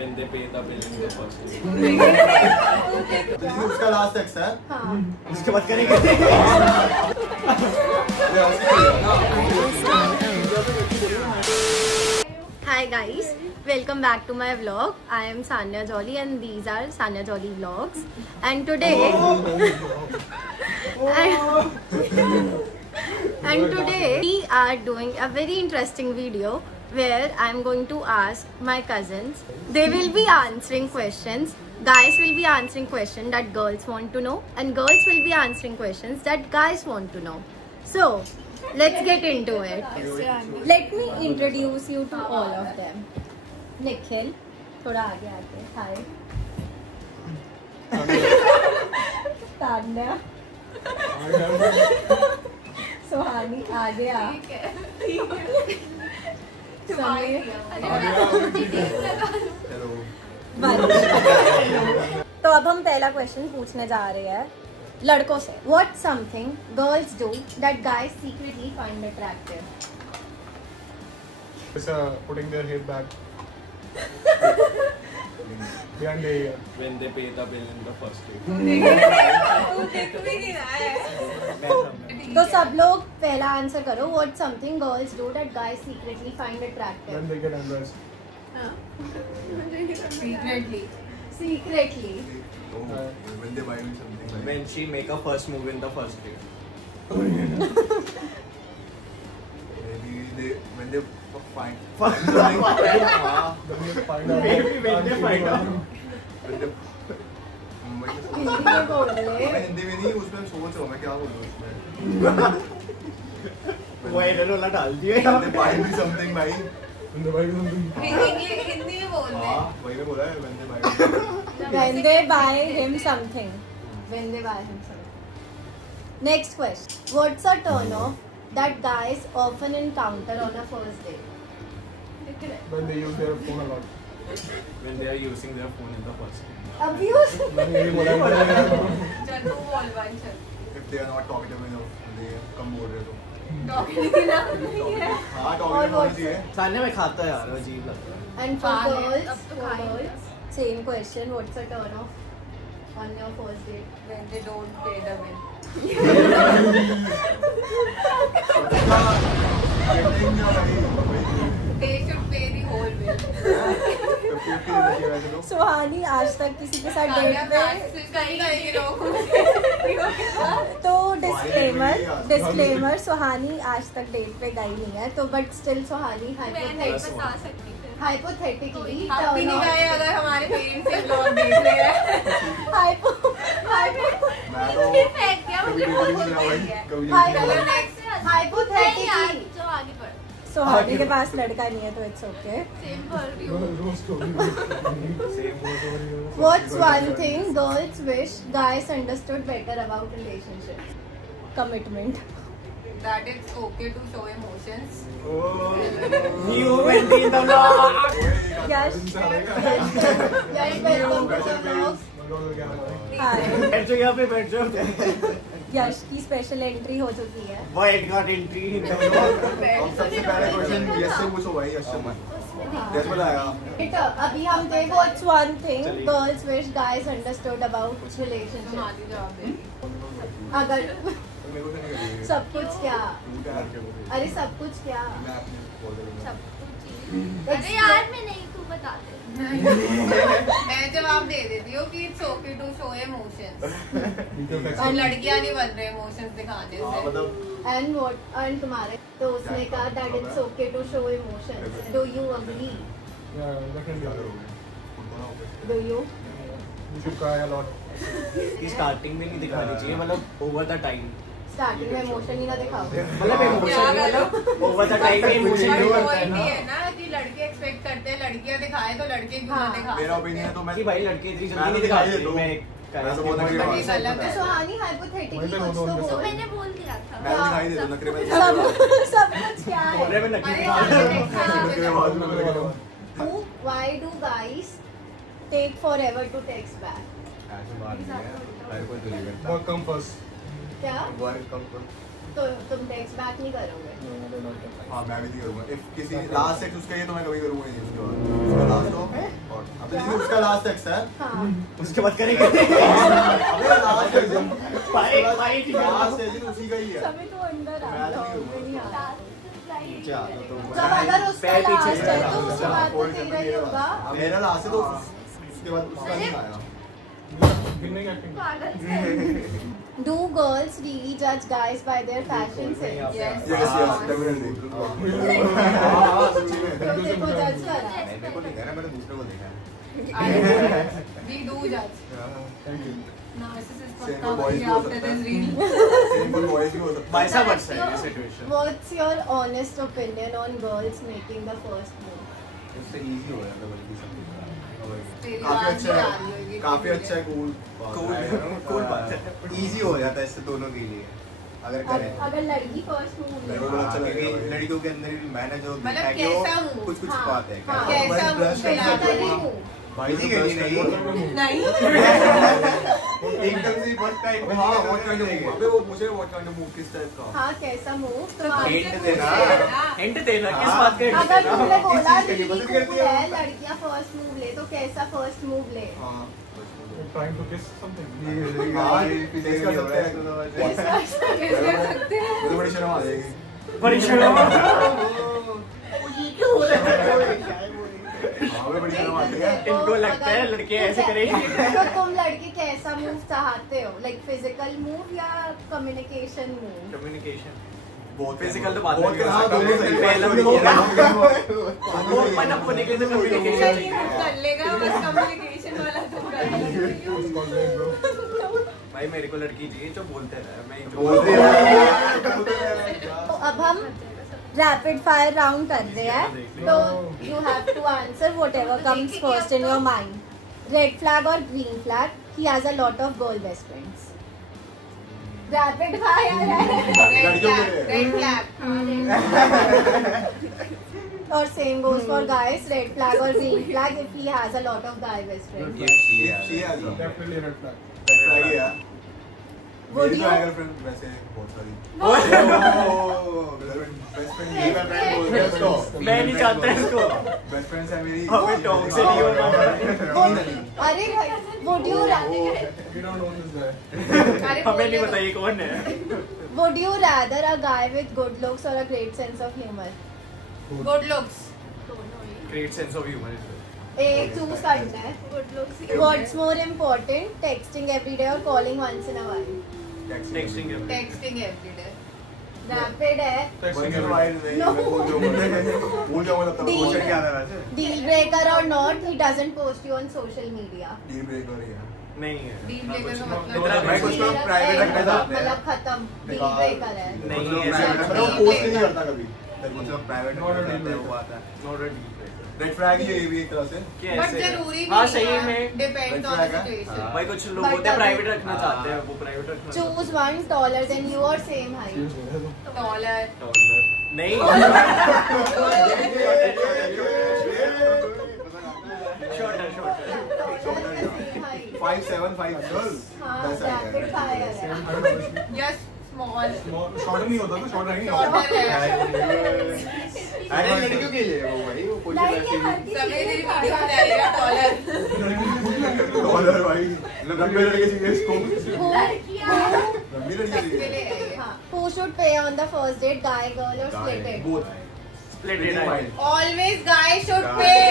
when they pay the bill in the first day. उसका last text है। हाँ। उसके बाद करेंगे। Hi guys, welcome back to my vlog. I am Sanya Jolly and these are Sanya Jolly vlogs. And today, we are doing a very interesting video where I am going to ask my cousins. They will be answering questions. Guys will be answering questions that girls want to know, and girls will be answering questions that guys want to know. So, let's get into it. Let me introduce you to all of them. Nikhil, थोड़ा आगे आके, hi. Tanya. Sohani, आगे आ. समीर. तो अब हम पहला question पूछने जा रहे हैं लड़कों से. What's something girls do that guys secretly find attractive? Putting their head back behind the ear. When they pay the bill in the first day. तो सब लोग पहला आंसर करो. What's something girls do that guys secretly find attractive? When they get undressed. Secretly. When they buy me something. When she make a first move in the first day. Maybe when they find. When they find out. Maybe when they find out. Hindi में बोल रहे. हिंदी में नहीं, उसमें सोच रहा हूँ मैं क्या बोलूँ उसमें. वो एरर वाला डाल दिया. When they buy me something भाई. When they buy something. Hindi में बोल रहे हैं. वही में बोला है when they buy. When they buy him something. When they buy him something. Next question. What's a turn off that guys often encounter on a first date? When they use their phone a lot. When they are using their phone in the first day. Abuse. मैंने यही बोला है. चल तू बोल one चल. If they are not talkative enough, they कम बोल रहे तो. हाँ और talkative होना चाहिए. सामने में खाता है यार, अजीब लगता है. And for हाँ, girls, अब तो खाएंगे. same question. What's a turn off on your first date? When they don't pay the bill. They should pay the whole bill. सुहानी आज तक किसी के साथ डेट पे. तो डिस्क्लेमर सुहानी आज तक डेट पे गई नहीं है. तो बट स्टिल सुहानी हाइपोथेटिकली अभी नहीं गए अगर हमारे पेरेंट्स ये ब्लॉग देख रहे हैं. हाइपोथेटिकली सुहानी के पास लड़का नहीं है तो it's okay. What's one thing girls wish guys understood better about relationships? Commitment. That it's okay to show emotions. You went in the vlog. Yes. Welcome to the vlog. Hi. बैठ जाओ यहाँ पे, बैठ जाओ. यश की स्पेशल एंट्री हो चुकी है. White got entry in the vlog. अब सबसे पहले क्वेश्चन यस से पूछो भाई. यस से यस बताया. अभी हम थे What's one thing girls wish guys understood about relationships? हमारी जवाब दे. अगर मेरे को तो नहीं करिए. सब कुछ क्या? अरे सब कुछ क्या? अरे यार मैं नहीं, तू बता दे. मैं जवाब दे देती हूँ कि it's okay to show emotions. और लड़कियाँ नहीं बन रहे इमोशंस दिखाने से. मतलब And तुम्हारे तो उसने कहा that it's okay to show emotions. Do you agree? Yeah, definitely. Do you? You should cry a lot. Starting में नहीं दिखानी चाहिए, मतलब ओवर द टाइम. स्टार्टिंग में इमोशन ही ना दिखाओ. मतलब इमोशन मतलब ओवर द टाइम में इमोशन बट नहीं कोई होता है नहीं ना. है ना कि लड़के एक्सपेक्ट करते हैं लड़कियाँ दिखाए तो लड़के क्यों ना दिखा. मेरा ओपिनियन है तो मैं कि भाई लड़के इतनी मैं जल्दी तो नहीं दिखाई दिखाते. देता हूँ. मैं तो बोलना कि बट ये गलत है. सुहानी हाइपोथेटिकली कुछ तो तो बोल. मैंने बोल दिया था. मैं तो दिखाई देता हूँ. नखरे में सब कुछ क्या है? बोल रहे मैं नकली अरे दिखा रहा हूँ. नखरे में बाजू में लगा. Why do guys take forever to text back? ऐसे बात नहीं है. हर कोई बिलीव करता है. Work come first. क्या? वर्क कम कर. तो तुम टेक्स्ट बैक नहीं करोगे? हाँ मैं भी नहीं करूँगा। इफ किसी लास्ट सेक्स उसका ये तो मैं कभी करूँगा नहीं उसके बाद। उसका लास्ट तो और अब जैसे उसका लास्ट सेक्स है हाँ उसके बाद करेंगे। अबे last sex fight last sex उसी का ही है। सभी तो अंदर आ जाओ, मैं नहीं आ रहा। नीचे आ जाओ तो जब अगर उसका पैर पीछे लास्ट है तो से उसके बाद तो तेरा ही होगा। मेरा लास्ट है तो उसके बाद उसका नहीं आया। Do girls really judge guys by their fashion sense? Yes. Yes, definitely. हाँ सच्ची में। तो देखो जज करा। मेरे को नहीं कहना, मैंने दूसरे को देखा है। We do judge. Thank you. Narcissist Same पक्का for boys बनेंगे भी हो after सकता this है। reel. Same for boys भी हो सकता है। वैसा वर्सा है ये situation. What's your honest opinion on girls making the first move? उससे easy हो जाता है बल्कि सब कुछ। तेरी काफी बात अच्छा भी है, आ रही होगी। काफी अच्छा है, कूल कूल बात है। इजी हो जाता है इससे दोनों के लिए अगर करें अगर लड़की फर्स्ट मूव ले मेरे को अच्छा लगेगा क्योंकि भाई। लड़कियों के अंदर भी मैंने जो मतलब देखा है कि वो कैसा हूँ? कुछ कुछ हाँ, पाते हैं हाँ। कैसा भाई, मुंह brush फैला करके कर रही हूँ। हूँ? भाई इसी तो के brush लिए नहीं। नहीं एकदम से फर्स्ट टाइम हाँ what kind of move? अबे वो मुझे what kind of move किस टाइप का? हाँ कैसा मूव? हिंट देना हिंट देना किस हाँ। बात का hint अगर देना? तुमने बोला चीज़ के लिए really पसंद करती cool है। है लड़कियां फर्स्ट मूव ले तो कैसा फर्स्ट मूव ले? हाँ You're trying to kiss something. हाँ टेस्ट कर सकते हैं। कैसे कर सकते हैं? मुझे बड़ी शर्म आ जाएगी। बड़ी शर्म। हाँ मुझे बड़ी शर्म आती है। इनको लगता है लड़कियां ऐसे करेंगी। तो तुम लड़की कैसा मूव चाहते हो? लाइक फिजिकल मूव या कम्युनिकेशन मूव? कम्युनिकेशन बहुत फिजिकल तो बात बहुत नहीं हाँ दोनों सही है। पहला भी दोनों ओपन अप होने के लिए तो कम्युनिकेशन नहीं कर लेगा बस कम्युनिकेशन वाला तो कर लेगा। It's called rape, bro. भाई मेरे को लड़की चाहिए जो बोलते रहे मैं जो बोलते हैं। तो अब हम रैपिड फायर राउंड कर रहे हैं तो you have to answer whatever comes first in your mind. Red flag और green flag. He has a lot of girl best friends. Rapid fire है. लड़कियों के लिए। Red flag. और same goes for guys. Red flag और green flag if he has a lot of guy best friends. She has a- Definitely red flag. Red flag ही है। Would मेरी तो you- है girlfriend वैसे बहुत सारी। Best friend मेरी best friend बोल रहे हैं इसको। मैं नहीं चाहता इसको. Best friends है मेरी। हमें टॉक्सिक नहीं होना. अरे भाई would you We don't know this guy. अरे हमें नहीं पता ये कौन है. would you rather a guy with good looks or a great sense of humor? Good looks. Great sense of humor. एक चूज करना है. What's more important, texting every day or calling once in a while? Texting him. Texting everyday. Rapid है. Texting Once in a every while नहीं, No. मैं भूल जाऊंगा तब तक Deal. क्वेश्चन क्या था वैसे Deal breaker or not, he doesn't post you on social media. Deal breaker ही है। नहीं है. डील ब्रेकर का इतना मतलब मैं कुछ लोग private रखना चाहते हैं। मतलब खत्म. Deal breaker है. नहीं मतलब ऐसा private रखना, वो Deal post नहीं breaker. करता कभी। कुछ लोग प्राइवेट Not a deal करते हैं breaker. वो आता है Not a deal breaker. Red flag ही है ये भी एक तरह से। क्या बट ऐसे है? जरूरी हाँ नहीं सही है. में. Depends Red on flag the है? सिचुएशन. भाई कुछ लोग But होते हैं अभी- प्राइवेट रखना चाहते हैं वो प्राइवेट रखना चाहते Choose one taller than you or same height. Taller. हैं. नहीं. Shorter. Taller या same height? 5'7", 5 girls। हाँ, वैसा ही rapid है। fire है. Yes small. Shorter नहीं होता तो shorter नहीं होता. शॉर्टर है. अरे लड़कियों के लिए वो भाई वो कुछ नहीं, ऐसे ये हर ही किसी सभी के दिन लिए वीडियो खाया डालेगा टॉलर. डॉलर भाई। लंबे लड़के चाहिए इसको। Who- लंबी लड़की सबके चाहिए। लिए है ये. हाँ. Who should pay on the first date, guy, girl or split it? Both। Split it. Always guy should pay.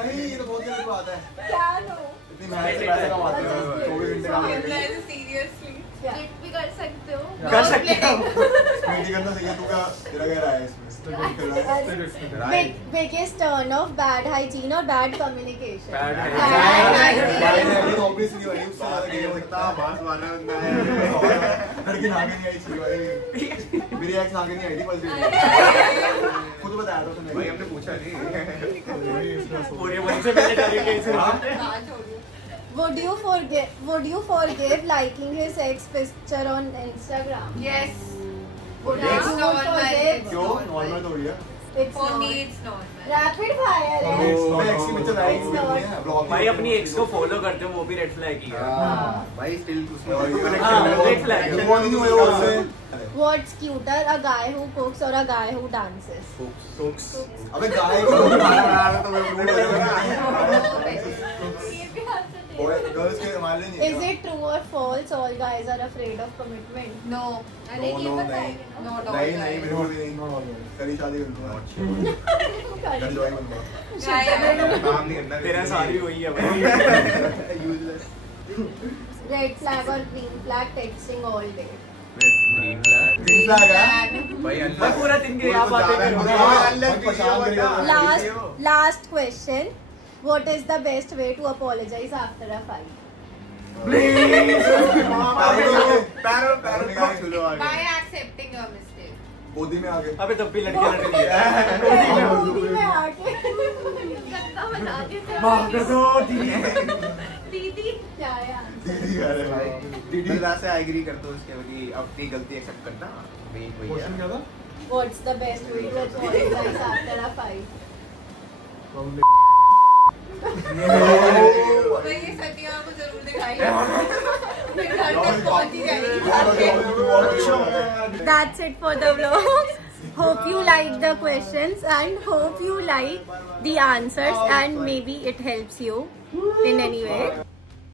नहीं ये तो बहुत गलत बात है। क्या नो? इतनी मेहनत से पैसे कमाते हो 24 घंटे काम करके। Seriously. क्या? स्प्लिट भी कर सकते हो. कर सकते हो. स्प्लिट ही करना चाहिए। तू क्या तेरा क्या राय है इसमें? स्प्लिट कर रहा है? Biggest turn off, bad hygiene or bad communication? Bad Bad hygiene. hygiene. Obviously भाई उससे ज्यादा बात नहीं नहीं हो हो सकता सकता। बात वाला बंदा है लड़की नागे नहीं आई थी भाई। मेरी एक्स नागे नहीं आई थी बस खुद बताया था उसने। भाई हमने पूछा नहीं पूरे मन से पहले करेंगे इसे. हाँ, छोड़ो. Would you forgive liking his ex picture on Instagram? Yes. Would It's you normal. forgive? क्यों? नॉर्मल थोड़ी है। It's For not. me it's normal. Rapid fire है। एक्स की पिक्चर लाइक It's not. है ब्लॉग भाई अपनी एक्स को follow करते हो वो भी रेड फ्लैग ही है। भाई स्टिल red flag. वो नहीं हुए वो उससे What's cuter, a guy who cooks or a guy who dances? अबे गाय को गर्ल्स के हमारे लिए Is it true or false? All guys are afraid of commitment. No. No no नहीं Not all नहीं guys. मेरे को भी नहीं करी शादी कर लूंगा एंजॉय करूंगा काम नहीं करना तेरा सारी वही है भाई। Useless Red flag or green flag, texting all day. Green flag है भाई मैं पूरा दिन के यहाँ बातें करूंगा। Last question. What is the best way to apologize after a fight? पैरों छूलो आगे By accepting your mistake. गोदी में आके अबे तब भी लड़कियां लड़ रही है। गोदी में आके। गंदा बना देते हो। माफ कर दो दीदी। दीदी क्या है यार? दीदी कह रहे भाई दीदी से एग्री करते हो उसके कि अपनी गलती एक्सेप्ट करना मेन वही क्वेश्चन है क्या था? What's the best way to apologize after a fight? तो ये सतिया को जरूर दिखाइए। फिर घर तक पहुंच ही जाएगी। That's it for the vlog. Hope you like the questions and hope you like the answers and maybe it helps you in any way.